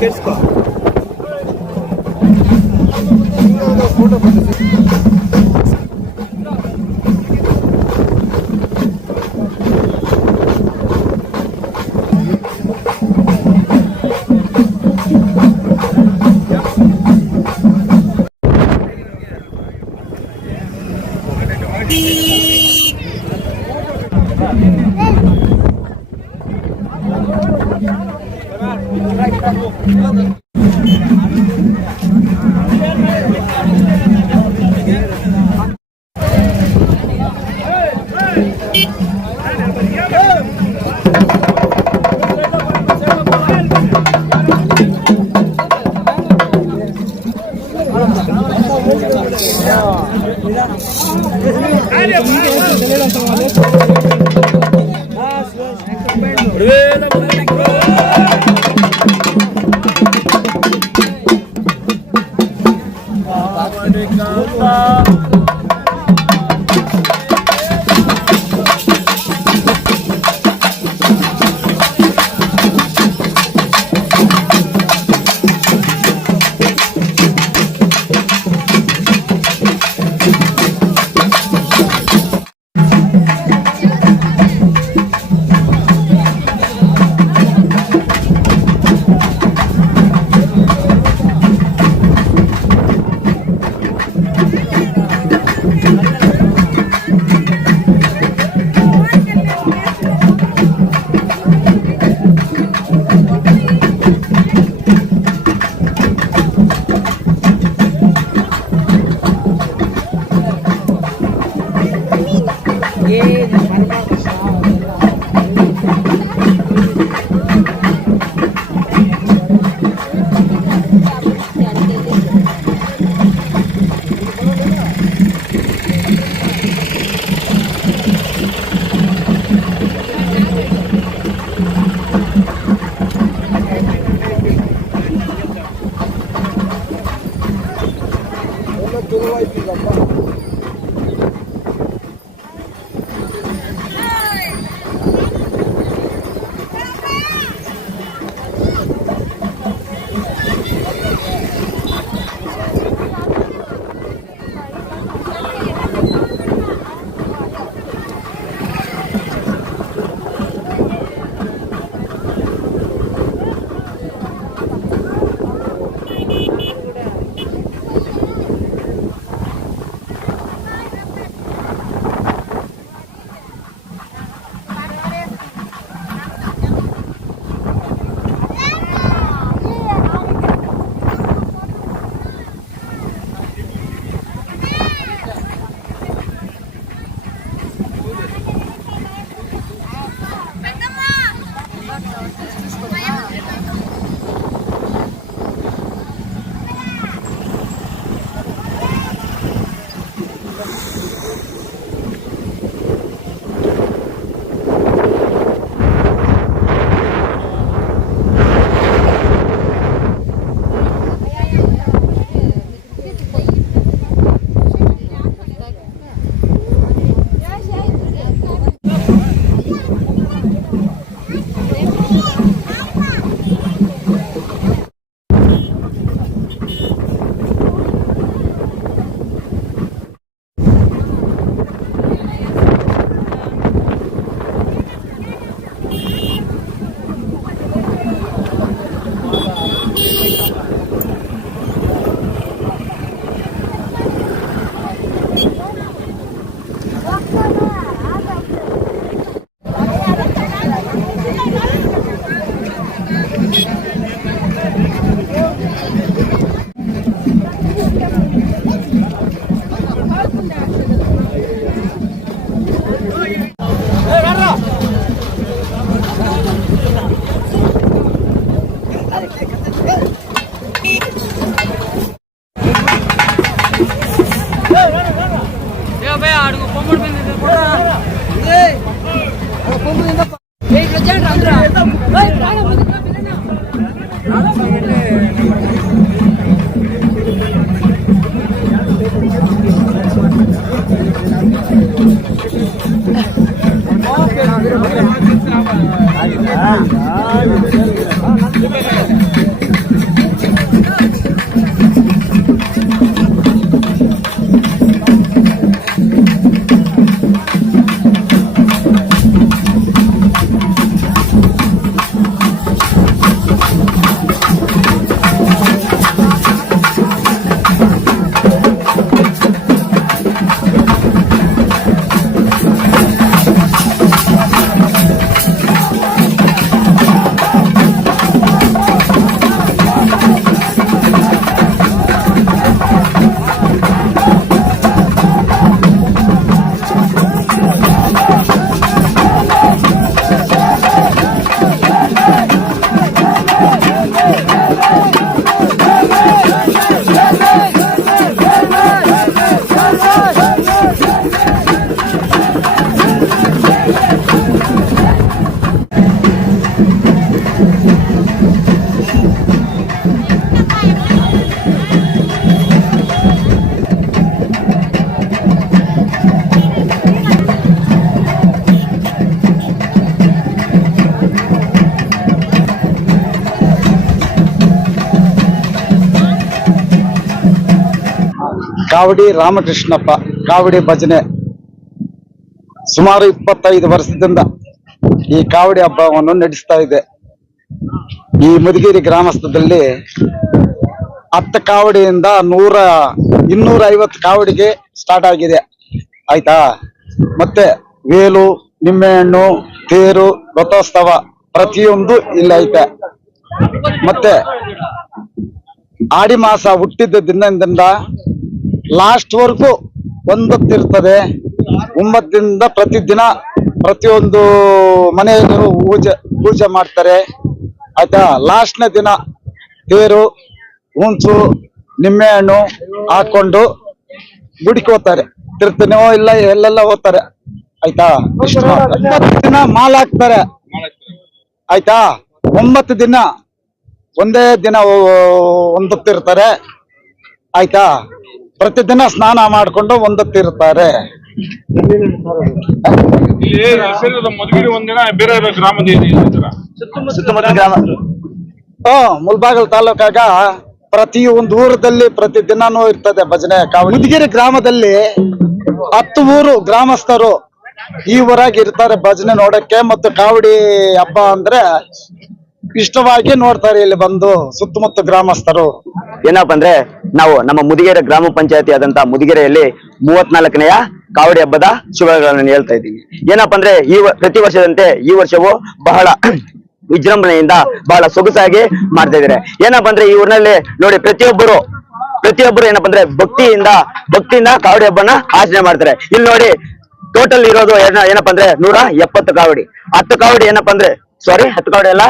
ಕೆಡ್ಸ್ಕೊ ಕಾವಡಿ ರಾಮಕೃಷ್ಣಪ್ಪ ಕಾವಡಿ ಭಜನೆ ಸುಮಾರು 25 ವರ್ಷದಿಂದ ಈ ಕಾವಡಿ ಹಬ್ಬವನ್ನು ನಡೆಸ್ತಾ ಇದೆ. ಈ ಮುದಿಗೇರಿ ಗ್ರಾಮಸ್ಥದಲ್ಲಿ 10 ಕಾವಡಿಯಿಂದ 250 ಕಾವಡಿಗೆ ಸ್ಟಾರ್ಟ್ ಆಗಿದೆ ಆಯ್ತಾ. ಮತ್ತೆ ವೇಲು, ನಿಂಬೆಹಣ್ಣು, ತೇರು, ರಥೋತ್ಸವ ಪ್ರತಿಯೊಂದು ಇಲ್ಲಿ ಐತೆ. ಮತ್ತೆ ಆಡಿ ಮಾಸ ಹುಟ್ಟಿದ ದಿನದಿಂದ ಲಾಸ್ಟ್ ವರ್ಗು ಒಂದೊತ್ತಿರ್ತದೆ. 9ದಿಂದ ಪ್ರತಿದಿನ ಪ್ರತಿಯೊಂದು ಮನೆಯಲ್ಲಿ ಪೂಜೆ ಮಾಡ್ತಾರೆ ಆಯ್ತಾ. ಲಾಸ್ಟ್ನೇ ದಿನ ತೇರು, ಹುಣಸು, ನಿಂಬೆಹಣ್ಣು ಹಾಕೊಂಡು ಗುಡಿಗೆ ಹೋಗ್ತಾರೆ. ತಿರ್ತಾನೆಯೋ ಇಲ್ಲ ಎಲ್ಲೆಲ್ಲ ಹೋಗ್ತಾರೆ ಆಯ್ತಾ. ಇಷ್ಟು 9 ದಿನ ಮಾಲ್ ಹಾಕ್ತಾರೆ ಆಯ್ತಾ. 9 ದಿನ ಒಂದೇ ದಿನ ಒಂದೊತ್ತಿರ್ತಾರೆ ಆಯ್ತಾ. ಪ್ರತಿದಿನ ಸ್ನಾನ ಮಾಡ್ಕೊಂಡು ಒಂದೊತ್ತಿರ್ತಾರೆ. ಮುಲ್ಬಾಗಲ್ ತಾಲೂಕಾಗ ಪ್ರತಿಯೊಂದು ಊರದಲ್ಲಿ ಪ್ರತಿದಿನಾನು ಇರ್ತದೆ ಭಜನೆ ಕಾವಡಿ. ಮುದಿಗೇರಿ ಗ್ರಾಮದಲ್ಲಿ 10 ಊರು ಗ್ರಾಮಸ್ಥರು ಈ ಊರಾಗಿ ಇರ್ತಾರೆ ಭಜನೆ ನೋಡಕ್ಕೆ. ಮತ್ತು ಕಾವಡಿ ಹಬ್ಬ ಅಂದ್ರೆ ಇಷ್ಟವಾಗಿ ನೋಡ್ತಾರೆ ಇಲ್ಲಿ ಬಂದು ಸುತ್ತಮುತ್ತ ಗ್ರಾಮಸ್ಥರು. ಏನಪ್ಪಾ ಅಂದ್ರೆ ನಾವು ನಮ್ಮ ಮುದಿಗೆರೆ ಗ್ರಾಮ ಪಂಚಾಯತಿ ಆದಂತಹ ಮುದಿಗೆರೆಯಲ್ಲಿ 34ನೆಯ ಕಾವಡಿ ಹಬ್ಬದ ಶುಭಗಳನ್ನು ಹೇಳ್ತಾ ಇದ್ದೀವಿ. ಏನಪ್ಪಾ ಅಂದ್ರೆ ಪ್ರತಿ ವರ್ಷದಂತೆ ಈ ವರ್ಷವೂ ಬಹಳ ವಿಜೃಂಭಣೆಯಿಂದ ಬಹಳ ಸೊಗಸಾಗಿ ಮಾಡ್ತಾ ಇದ್ದಾರೆ. ಏನಪ್ಪಾ ಅಂದ್ರೆ ಈ ಊರಿನಲ್ಲಿ ನೋಡಿ ಪ್ರತಿಯೊಬ್ಬರು ಏನಪ್ಪಾ ಅಂದ್ರೆ ಭಕ್ತಿಯಿಂದ ಕಾವಡಿ ಹಬ್ಬನ ಆಚರಣೆ ಮಾಡ್ತಾರೆ. ಇಲ್ಲಿ ನೋಡಿ ಟೋಟಲ್ ಇರೋದು ಏನಪ್ಪಾ ಅಂದ್ರೆ 170 ಕಾವಡಿ. 10 ಕಾವಡಿ ಏನಪ್ಪಾ ಅಂದ್ರೆ 10 ಕಾವಡಿ ಅಲ್ಲ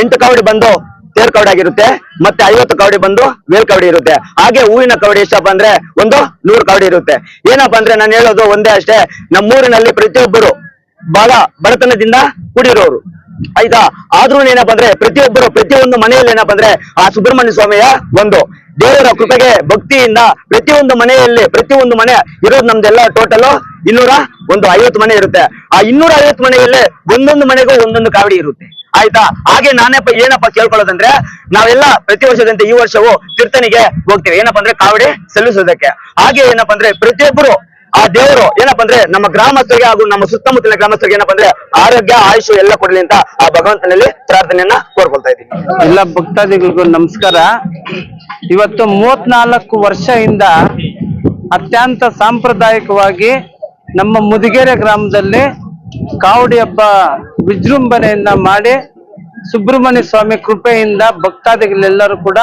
8 ಕಾವಡಿ ಬಂದು ತೇರ್ ಕಾವಡಿ ಆಗಿರುತ್ತೆ. ಮತ್ತೆ 50 ಕಾವಡಿ ಬಂದು ಮೇಲ್ ಕಾವಡಿ ಇರುತ್ತೆ. ಹಾಗೆ ಹೂವಿನ ಕಾವಡಿ ಎಷ್ಟಪ್ಪ ಅಂದ್ರೆ 100 ಕಾವಡಿ ಇರುತ್ತೆ. ಏನಪ್ಪಾ ಅಂದ್ರೆ ನಾನು ಹೇಳೋದು ಒಂದೇ ಅಷ್ಟೇ, ನಮ್ಮೂರಿನಲ್ಲಿ ಪ್ರತಿಯೊಬ್ಬರು ಬಹಳ ಬಡತನದಿಂದ ಕೂಡಿರೋರು ಆಯ್ತಾ. ಆದ್ರೂ ಏನಪ್ಪಾ ಅಂದ್ರೆ ಪ್ರತಿಯೊಂದು ಮನೆಯಲ್ಲಿ ಏನಪ್ಪಾ ಅಂದ್ರೆ ಆ ಸುಬ್ರಹ್ಮಣ್ಯ ಸ್ವಾಮಿಯ ಒಂದು ದೇವರ ಕೃಪೆಗೆ ಭಕ್ತಿಯಿಂದ ಪ್ರತಿಯೊಂದು ಮನೆ ಇರೋದು ನಮ್ದೆಲ್ಲ ಟೋಟಲ್ 250 ಮನೆ ಇರುತ್ತೆ. ಆ 250 ಮನೆಯಲ್ಲೇ ಒಂದೊಂದು ಮನೆಗೂ ಒಂದೊಂದು ಕಾವಡಿ ಇರುತ್ತೆ ಆಯ್ತಾ. ಹಾಗೆ ಏನಪ್ಪಾ ಕೇಳ್ಕೊಳ್ಳೋದಂದ್ರೆ ನಾವೆಲ್ಲ ಪ್ರತಿ ವರ್ಷದಂತೆ ಈ ವರ್ಷವೂ ತೀರ್ಥನಿಗೆ ಹೋಗ್ತೇವೆ ಏನಪ್ಪಾ ಅಂದ್ರೆ ಕಾವಡಿ ಸಲ್ಲಿಸೋದಕ್ಕೆ. ಹಾಗೆ ಏನಪ್ಪಾ ಅಂದ್ರೆ ಪ್ರತಿಯೊಬ್ಬರು ಆ ದೇವರು ಏನಪ್ಪಾ ಅಂದ್ರೆ ನಮ್ಮ ಗ್ರಾಮಸ್ಥರಿಗೆ ಹಾಗೂ ನಮ್ಮ ಸುತ್ತಮುತ್ತಲಿನ ಗ್ರಾಮಸ್ಥರಿಗೆ ಏನಪ್ಪಾ ಅಂದ್ರೆ ಆರೋಗ್ಯ ಆಯುಷು ಎಲ್ಲ ಕೊಡಲಿ ಅಂತ ಆ ಭಗವಂತನಲ್ಲಿ ಪ್ರಾರ್ಥನೆಯನ್ನ ಕೋರ್ಕೊಳ್ತಾ ಇದ್ದೀನಿ. ಎಲ್ಲ ಭಕ್ತಾದಿಗಳಿಗೂ ನಮಸ್ಕಾರ. ಇವತ್ತು 34 ವರ್ಷದಿಂದ ಅತ್ಯಂತ ಸಾಂಪ್ರದಾಯಿಕವಾಗಿ ನಮ್ಮ ಮುದಿಗೆರೆ ಗ್ರಾಮದಲ್ಲಿ ಕಾವಡಿ ಹಬ್ಬ ವಿಜೃಂಭಣೆಯಿಂದ ಮಾಡಿ ಸುಬ್ರಹ್ಮಣ್ಯ ಸ್ವಾಮಿ ಕೃಪೆಯಿಂದ ಭಕ್ತಾದಿಗಳೆಲ್ಲರೂ ಕೂಡ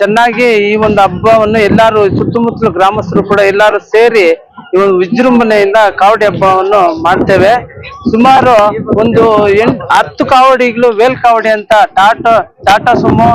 ಚೆನ್ನಾಗಿ ಈ ಒಂದು ಹಬ್ಬವನ್ನು ಎಲ್ಲರೂ ಸುತ್ತಮುತ್ತಲು ಗ್ರಾಮಸ್ಥರು ಕೂಡ ಎಲ್ಲರೂ ಸೇರಿ ಇವಾಗ ವಿಜೃಂಭಣೆಯಿಂದ ಕಾವಡಿ ಹಬ್ಬವನ್ನು ಮಾಡ್ತೇವೆ. ಸುಮಾರು ಒಂದು 10 ಕಾವಡಿಗಳು ವೇಲ್ ಕಾವಡಿ ಅಂತ ಟಾಟಾ ಸುಮೋ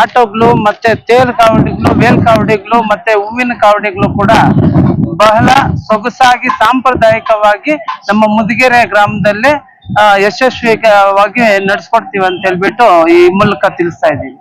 ಆಟೋಗಳು ಮತ್ತೆ ತೇಲ್ ಕಾವಡಿಗಳು, ವೇಲ್ ಕಾವಡಿಗಳು ಮತ್ತೆ ಹೂವಿನ ಕಾವಡಿಗಳು ಕೂಡ ಬಹಳ ಸೊಗಸಾಗಿ ಸಾಂಪ್ರದಾಯಿಕವಾಗಿ ನಮ್ಮ ಮುದಿಗೆರೆ ಗ್ರಾಮದಲ್ಲಿ ಯಶಸ್ವಿಯಾಗಿ ನಡೆಸ್ಕೊಡ್ತೀವಿ ಅಂತ ಹೇಳ್ಬಿಟ್ಟು ಈ ಮೂಲಕ ತಿಳಿಸ್ತಾ ಇದ್ದೀವಿ.